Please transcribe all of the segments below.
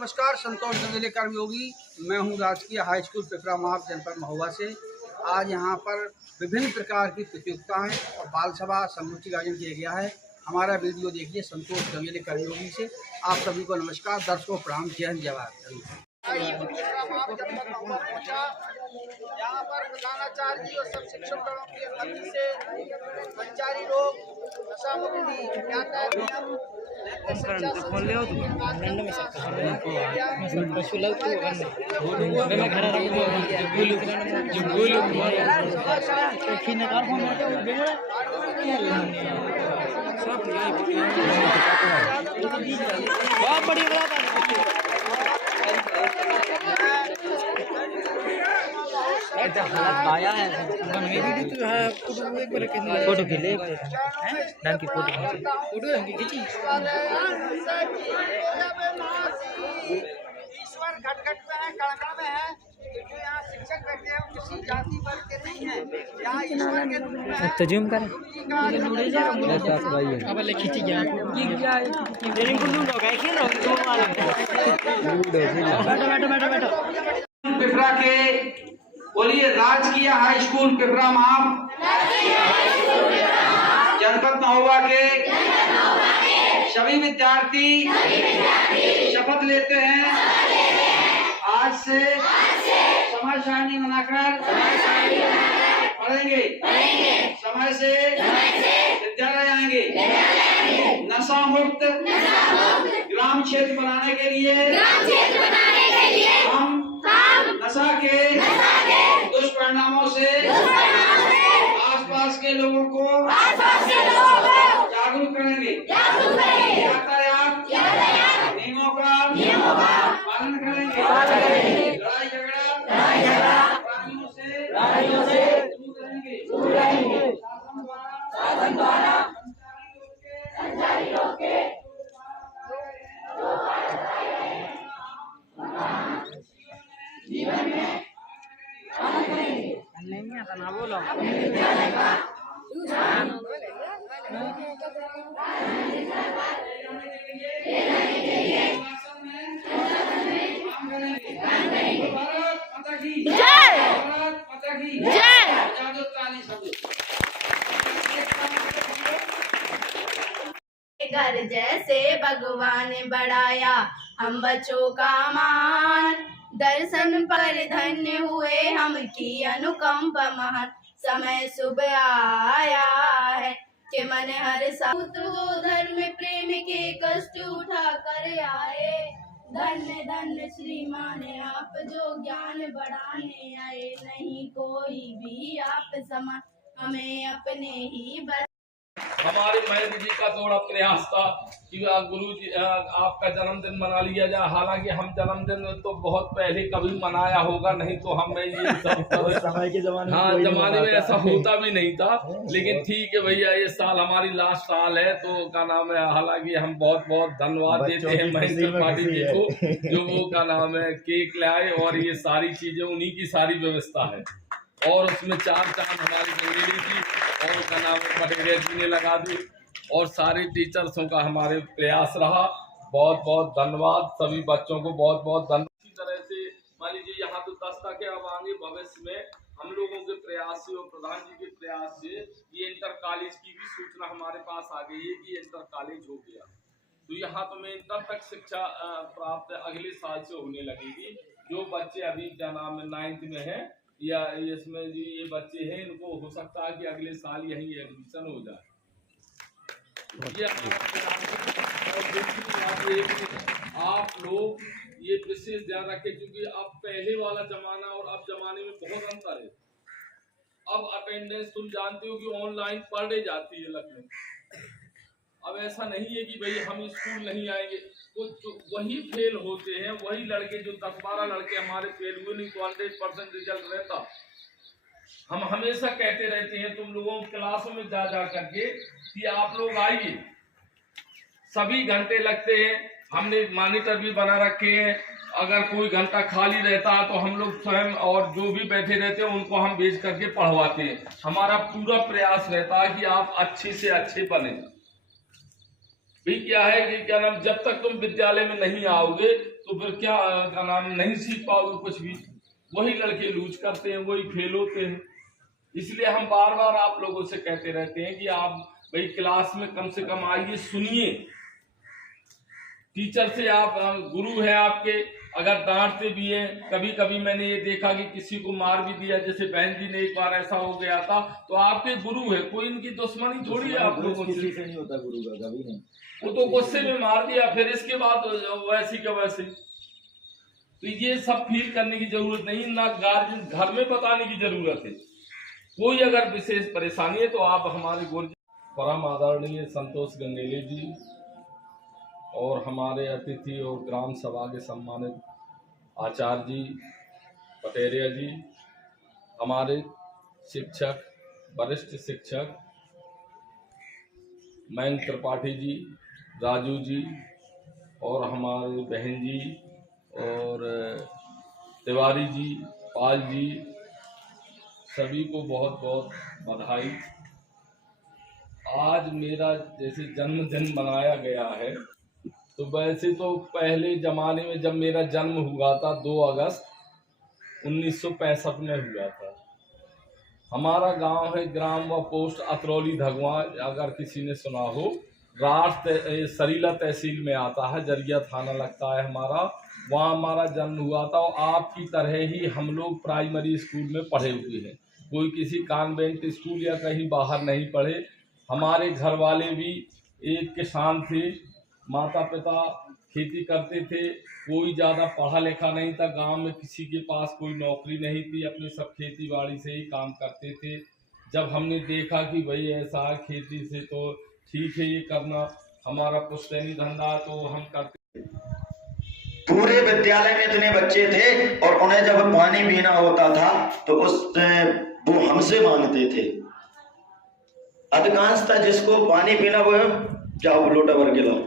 नमस्कार, संतोष गंगेले कर्मयोगी। मैं हूं राजकीय हाई स्कूल पिपरा माप जनपद महोबा से। आज यहां पर विभिन्न प्रकार की प्रतियोगिताएं और बाल सभा समूची का आयोजन किया गया है। हमारा वीडियो देखिए संतोष गंगेले कर्मयोगी से। आप सभी को नमस्कार, दर्शकों प्रणाम, जय हिंद जय भारत। यहाँ पर प्रधानाचार्य जी और सब शिक्षकों की अनुमति से कर्मचारी लोग नशा मुक्ति बहुत बढ़िया आया है फोटो खींचे डांस की फोटो खींची ईश्वर घट घट में है, कण कण में है। जो यहाँ शिक्षक बैठे हैं किसी जाति वर्ग के नहीं है, यहाँ ईश्वर के रूप में है। तो जूम कर पिपरा के बोलिए राजकीय हाई स्कूल पिपरा माप जनपद महोबा के सभी विद्यार्थी शपथ लेते हैं आज से समय सारणी बनाकर पढ़ेंगे, समय से विद्यालय आएंगे, नशा मुक्त ग्राम क्षेत्र बनाने के लिए हम नशा के दुष्परिणामों से आसपास के लोगों को जागरूक करेंगे। यातायात नियमों का पालन करेंगे। लड़ाई झगड़ा प्राणियों से दूर रहेंगे। शासन द्वारा कर्मचारियों के जीवन में नहीं आता ना बोलो घर जैसे भगवान बढ़ाया हम बच्चों का मान, दर्शन पर धन्य हुए हम की अनुकंप महान। समय शुभ आया है कि मन हर पुत्र हो धर्म प्रेम के कष्ट उठा कर आए। धन्य धन्य श्रीमान आप जो ज्ञान बढ़ाने आए, नहीं कोई भी आप समान हमें अपने ही हमारे महेंद्र जी का थोड़ा प्रयास था कि गुरु जी आपका जन्मदिन मना लिया जाए। हालांकि हम जन्मदिन तो बहुत पहले कभी मनाया होगा, नहीं तो हम ये सब समय के जमाने हाँ जमाने में ऐसा होता भी नहीं था। लेकिन ठीक है भैया, ये साल हमारी लास्ट साल है तो क्या नाम है, हालांकि हम बहुत बहुत धन्यवाद देते हैं महेंद्र पाटिल जी को जो वो क्या नाम है केक लाए और ये सारी चीजें उन्हीं की सारी व्यवस्था है। और उसमें चार चांद हमारी गंगेली जी और का नाम पटेरिया जी ने लगा दी और सारे टीचर्सों का हमारे प्रयास रहा। बहुत बहुत धन्यवाद सभी बच्चों को, बहुत बहुत धन्यवाद। इसी तरह से मान लीजिए यहाँ तो 10 तक है, अब आगे भविष्य में हम लोगों के प्रयास से और प्रधान जी के प्रयास से ये इंटर कॉलेज की भी सूचना हमारे पास आ गई है कि इंटर कॉलेज हो गया। तो यहाँ तो मैं इंटर तक शिक्षा प्राप्त अगले साल से होने लगेगी। जो बच्चे अभी क्या नाम है 9th में है या इसमें जी ये बच्चे हैं, इनको हो सकता है कि अगले साल यहीं एडमिशन हो जाए। आप लोग ये विशेष ध्यान रखें क्योंकि अब पहले वाला जमाना और अब जमाने में बहुत अंतर है। अब अटेंडेंस तुम जानते हो कि ऑनलाइन पढ़े जाती है लखनऊ। अब ऐसा नहीं है कि भाई हम स्कूल नहीं आएंगे, तो वही फेल होते हैं, वही लड़के जो 10-12 लड़के हमारे फेल हुए, नहीं तो 100% रिजल्ट रहता। हम हमेशा कहते रहते हैं तुम लोगों क्लासों में जा करके कि आप लोग आइए, सभी घंटे लगते हैं, हमने मॉनिटर भी बना रखे हैं। अगर कोई घंटा खाली रहता है तो हम लोग स्वयं और जो भी बैठे रहते हैं उनको हम भेज करके पढ़वाते हैं। हमारा पूरा प्रयास रहता है कि आप अच्छे से अच्छे बने। भी क्या है कि क्या नाम, जब तक तुम विद्यालय में नहीं आओगे तो फिर क्या का नाम नहीं सीख पाओगे कुछ भी। वही लड़के लूज करते हैं, वही फेल होते हैं। इसलिए हम बार बार आप लोगों से कहते रहते हैं कि आप भाई क्लास में कम से कम आइए, सुनिए, टीचर से आप गुरु है आपके, अगर डांटते भी है, कभी कभी मैंने ये देखा कि किसी को मार भी दिया, जैसे बहन जी ने एक बार ऐसा हो गया था, तो आपके गुरु है, कोई इनकी दुश्मनी थोड़ी है आप लोगों से। किसी से नहीं होता गुरु का, कभी नहीं। वो तो गुस्से में मार दिया, फिर इसके बाद वैसी का वैसे। तो ये सब फील करने की जरूरत नहीं, ना गार्जियन घर में बताने की जरूरत है। कोई अगर विशेष परेशानी है तो आप हमारे गुरु परम आदरणीय संतोष गंगेले जी और हमारे अतिथि और ग्राम सभा के सम्मानित आचार्य जी पटेरिया जी, हमारे शिक्षक, वरिष्ठ शिक्षक मयंक त्रिपाठी जी, राजू जी, और हमारे बहन जी और तिवारी जी, पाल जी, सभी को बहुत बहुत बधाई। आज मेरा जैसे जन्मदिन मनाया गया है, तो वैसे तो पहले ज़माने में जब मेरा जन्म हुआ था 2 अगस्त 1965 में हुआ था। हमारा गांव है ग्राम व पोस्ट अतरौली धगवा, अगर किसी ने सुना हो, राठ सरीला तहसील में आता है, जरिया थाना लगता है हमारा, वहाँ हमारा जन्म हुआ था। और आपकी तरह ही हम लोग प्राइमरी स्कूल में पढ़े हुए हैं, कोई किसी कॉन्वेंट स्कूल या कहीं बाहर नहीं पढ़े। हमारे घर वाले भी एक किसान थे, माता पिता खेती करते थे, कोई ज़्यादा पढ़ा लिखा नहीं था, गांव में किसी के पास कोई नौकरी नहीं थी, अपने सब खेती बाड़ी से ही काम करते थे। जब हमने देखा कि भाई ऐसा खेती से तो ठीक है ये करना, हमारा पुश्तैनी धंधा तो हम करते। पूरे विद्यालय में इतने बच्चे थे और उन्हें जब पानी पीना होता था तो वो हमसे मांगते थे। अधिकांशतः जिसको पानी पीना वो जाओ लोटा भर के लाओ।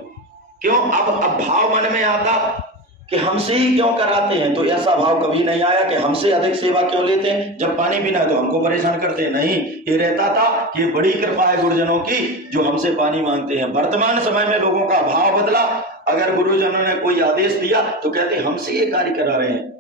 क्यों? अब भाव मन में आता कि हमसे ही क्यों कराते हैं, तो ऐसा भाव कभी नहीं आया कि हमसे अधिक सेवा क्यों लेते हैं, जब पानी पीना है तो हमको परेशान करते हैं। नहीं, ये रहता था कि बड़ी कृपा है गुरुजनों की जो हमसे पानी मांगते हैं। वर्तमान समय में लोगों का भाव बदला, अगर गुरुजनों ने कोई आदेश दिया तो कहते हैं हमसे ये कार्य करा रहे हैं।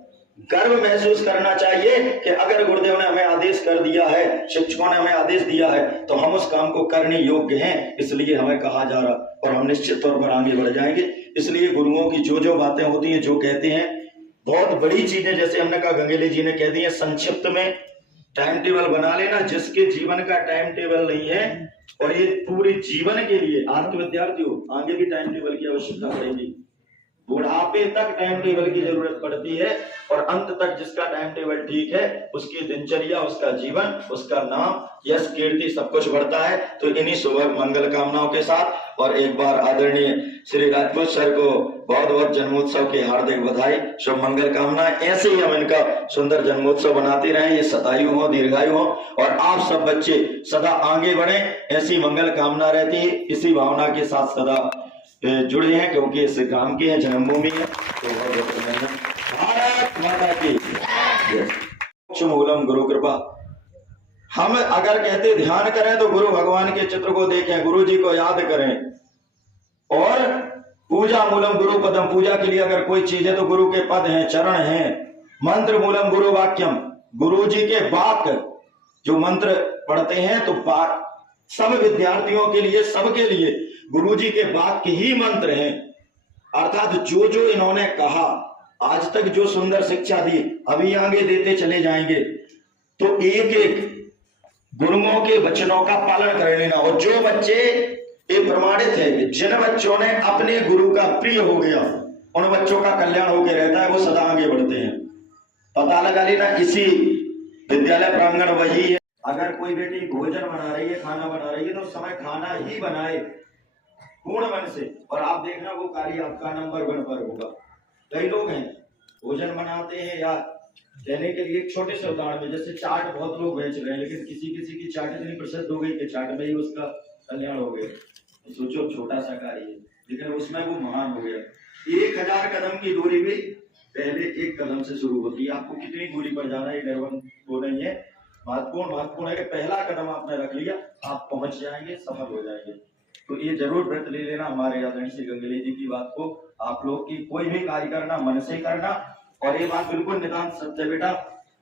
गर्व महसूस करना चाहिए कि अगर गुरुदेव ने हमें आदेश कर दिया है, शिक्षकों ने हमें आदेश दिया है, तो हम उस काम को करने योग्य हैं, इसलिए हमें कहा जा रहा, और हम निश्चित तौर पर आगे बढ़ जाएंगे। इसलिए गुरुओं की जो जो बातें होती हैं, जो कहते हैं, बहुत बड़ी चीजें, जैसे हमने कहा गंगेले जी ने कह दी है, संक्षिप्त में टाइम टेबल बना लेना। जिसके जीवन का टाइम टेबल नहीं है, और ये पूरे जीवन के लिए, आज के विद्यार्थियों आगे भी टाइम टेबल की आवश्यकता पड़ेगी, बुढ़ापे तक टाइम टेबल की जरूरत पड़ती है, और अंत तक जिसका टाइम टेबल ठीक है, उसकी दिनचर्या, उसका जीवन, उसका नाम, यश, कीर्ति सब कुछ बढ़ता है। तो इन्हीं शुभ मंगल कामनाओं के साथ और एक बार आदरणीय श्री राजपूत सर को बहुत बहुत जन्मोत्सव की हार्दिक बधाई, शुभ मंगल कामना। ऐसे ही हम इनका सुंदर जन्मोत्सव बनाते रहें, ये शतायु हो, दीर्घायु हो, और आप सब बच्चे सदा आगे बढ़े, ऐसी मंगल कामना रहती है। इसी भावना के साथ सदा जुड़े हैं, क्योंकि इस ग्राम की है, जन्मभूमि है। तो भारत माता की मूलम गुरु कृपा। हम अगर कहते ध्यान करें तो गुरु भगवान के चित्र को देखें, गुरु जी को याद करें, और पूजा मूलम गुरु पदम, पूजा के लिए अगर कोई चीज है तो गुरु के पद हैं, चरण हैं। मंत्र मूलम गुरु वाक्यम, गुरु जी के वाक्य जो मंत्र पढ़ते हैं, तो सब विद्यार्थियों के लिए, सबके लिए गुरु जी के वाक्य ही मंत्र हैं। अर्थात जो जो इन्होंने कहा, आज तक जो सुंदर शिक्षा दी, अभी आगे देते चले जाएंगे, तो एक एक गुरुओं के वचनों का पालन कर लेना। और जो बच्चे, ये प्रमाणित है कि जिन बच्चों ने अपने गुरु का प्रिय हो गया, उन बच्चों का कल्याण होकर रहता है, वो सदा आगे बढ़ते हैं। पता लगा लेना, इसी विद्यालय प्रांगण वही है। अगर कोई बेटी भोजन बना रही है, खाना बना रही है, तो उस समय खाना ही बनाए पूर्ण मन से, और आप देखना वो कार्य आपका नंबर 1 पर होगा। कई लोग हैं भोजन बनाते हैं, या देने के लिए छोटे से उदाहरण में, जैसे चाट बहुत लोग बेच रहे हैं, लेकिन किसी किसी की चाट इतनी प्रसिद्ध हो गई कि चाट में ही उसका कल्याण हो गया। तो सोचो छोटा सा कार्य है, लेकिन उसमें वो महान हो गया। 1000 कदम की दूरी भी पहले एक कदम से शुरू होती है। आपको कितनी दूरी पर जाना है निर्बंध वो नहीं है, महत्वपूर्ण है कि पहला कदम आपने रख लिया, आप पहुंच जाएंगे, सफल हो जाएंगे। तो ये जरूर व्रत ले लेना हमारे आदरणीय श्री गंगेले जी की बात को। आप लोग की कोई भी कार्य करना मन से करना, और ये बात बिल्कुल नितांत सत्य बेटा,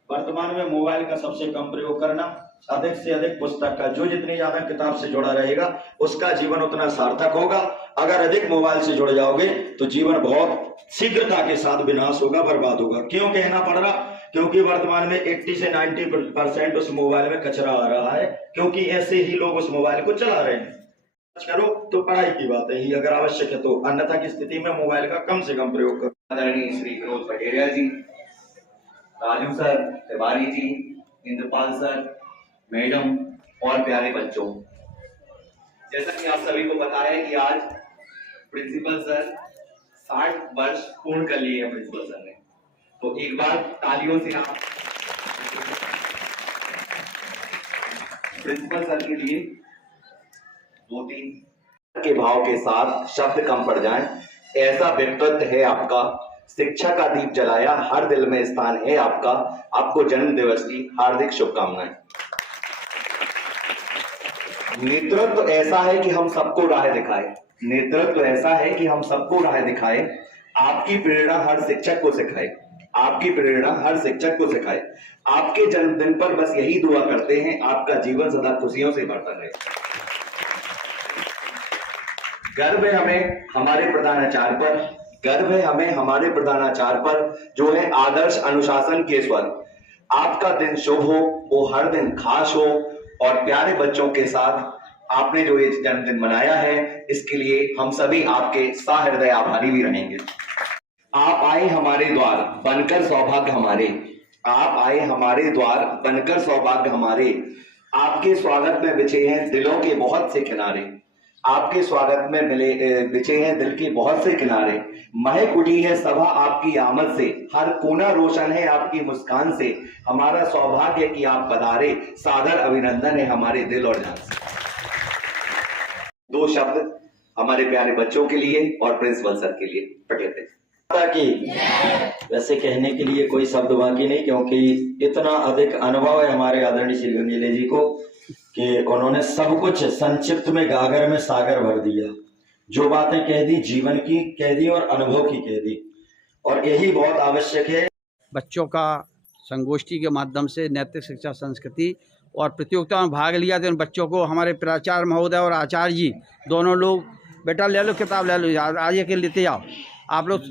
वर्तमान में मोबाइल का सबसे कम प्रयोग करना, अधिक से अधिक पुस्तक का, जो जितनी ज्यादा किताब से जुड़ा रहेगा उसका जीवन उतना सार्थक होगा। अगर अधिक मोबाइल से जुड़ जाओगे तो जीवन बहुत शीघ्रता के साथ विनाश होगा, बर्बाद होगा। क्यों कहना पड़ रहा? क्योंकि वर्तमान में 80 से 90% उस मोबाइल में कचरा आ रहा है, क्योंकि ऐसे ही लोग उस मोबाइल को चला रहे हैं। करो तो पढ़ाई की बात है ही अगर आवश्यक है तो, अन्यथा की स्थिति में मोबाइल का कम से कम प्रयोग करो। आदरणीय श्री विनोद पटेरिया जी, Raju sir, Tiwari ji, Indrapal sir, madam और प्यारे बच्चों, जैसा कि आप सभी को पता है कि आज प्रिंसिपल सर 60 वर्ष पूर्ण कर लिए हैं प्रिंसिपल सर ने, तो एक बार तालियों से आप प्रिंसिपल सर के लिए 2-3 के भाव के साथ शब्द कम पड़ जाएं। ऐसा व्यक्तित्व है आपका, शिक्षा का दीप जलाया, हर दिल में स्थान है आपका। आपको जन्म दिवस की हार्दिक शुभकामनाएं। नेतृत्व ऐसा है कि हम सबको राह दिखाए, नेतृत्व ऐसा है कि हम सबको राह दिखाए। आपकी प्रेरणा हर शिक्षक को सिखाए, आपकी प्रेरणा हर शिक्षक को सिखाए। आपके जन्मदिन पर बस यही दुआ करते हैं, आपका जीवन सदा खुशियों से भरता रहे। गर्व है हमें हमारे प्रधानाचार्य पर, गर्व है हमें हमारे प्रधानाचार्य पर, जो है आदर्श अनुशासन के स्वर। आपका दिन शुभ हो, वो हर दिन खास हो, और प्यारे बच्चों के साथ आपने जो ये जन्मदिन मनाया है, इसके लिए हम सभी आपके सहृदय आभारी भी रहेंगे। आप आए हमारे द्वार बनकर सौभाग्य हमारे, आप आए हमारे द्वार बनकर सौभाग्य हमारे। आपके स्वागत में बिछे हैं दिलों के बहुत से किनारे, आपके स्वागत में बिछे हैं दिल के बहुत से किनारे। महक उठी है सभा आपकी आमद से, हर कोना रोशन है आपकी मुस्कान से। हमारा सौभाग्य है कि आप पधारे, सादर अभिनंदन है हमारे दिल और जान से। 2 शब्द हमारे प्यारे बच्चों के लिए और प्रिंसिपल सर के लिए पटेल थे। कि वैसे कहने के लिए कोई शब्द बाकी नहीं, क्योंकि इतना अधिक अनुभव है हमारे आदरणीय श्री गंगेले जी को कि उन्होंने सब कुछ संक्षिप्त में गागर में सागर भर दिया। जो बातें कह दी जीवन की कह दी और अनुभव की कह दी, और यही बहुत आवश्यक है। बच्चों का संगोष्ठी के माध्यम से नैतिक शिक्षा संस्कृति और प्रतियोगिता में भाग लिया। तो उन बच्चों को हमारे प्राचार्य महोदय और आचार्य जी दोनों लोग, बेटा ले लो किताब ले लो, आज के लेते आओ, आप लोग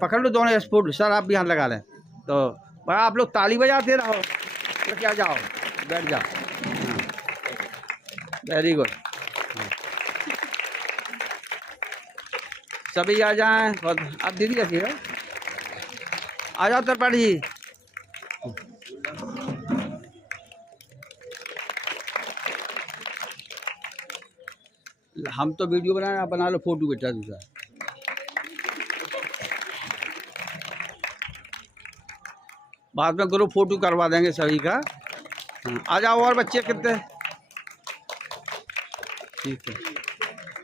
पकड़ लो दोनों स्पून, सर आप भी हाथ लगा लें। तो आप लोग ताली बजाते रहो, तो क्या जाओ बैठ जाओ। वेरी गुड, सभी आ जाएं। और आप दीदी रखिएगा, आ जाओ त्रिपाठी जी। हम तो वीडियो बनाए, आप बना लो फोटो बेटा दूसरा। बाद में ग्रुप फोटो करवा देंगे सभी का। आ जाओ और बच्चे कितने, ठीक है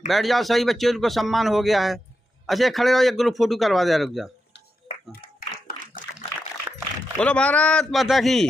बैठ जाओ सही बच्चे, उनको सम्मान हो गया है। अच्छा खड़े रहो, एक ग्रुप फोटो करवा दे, रुक जा। बोलो भारत माता की।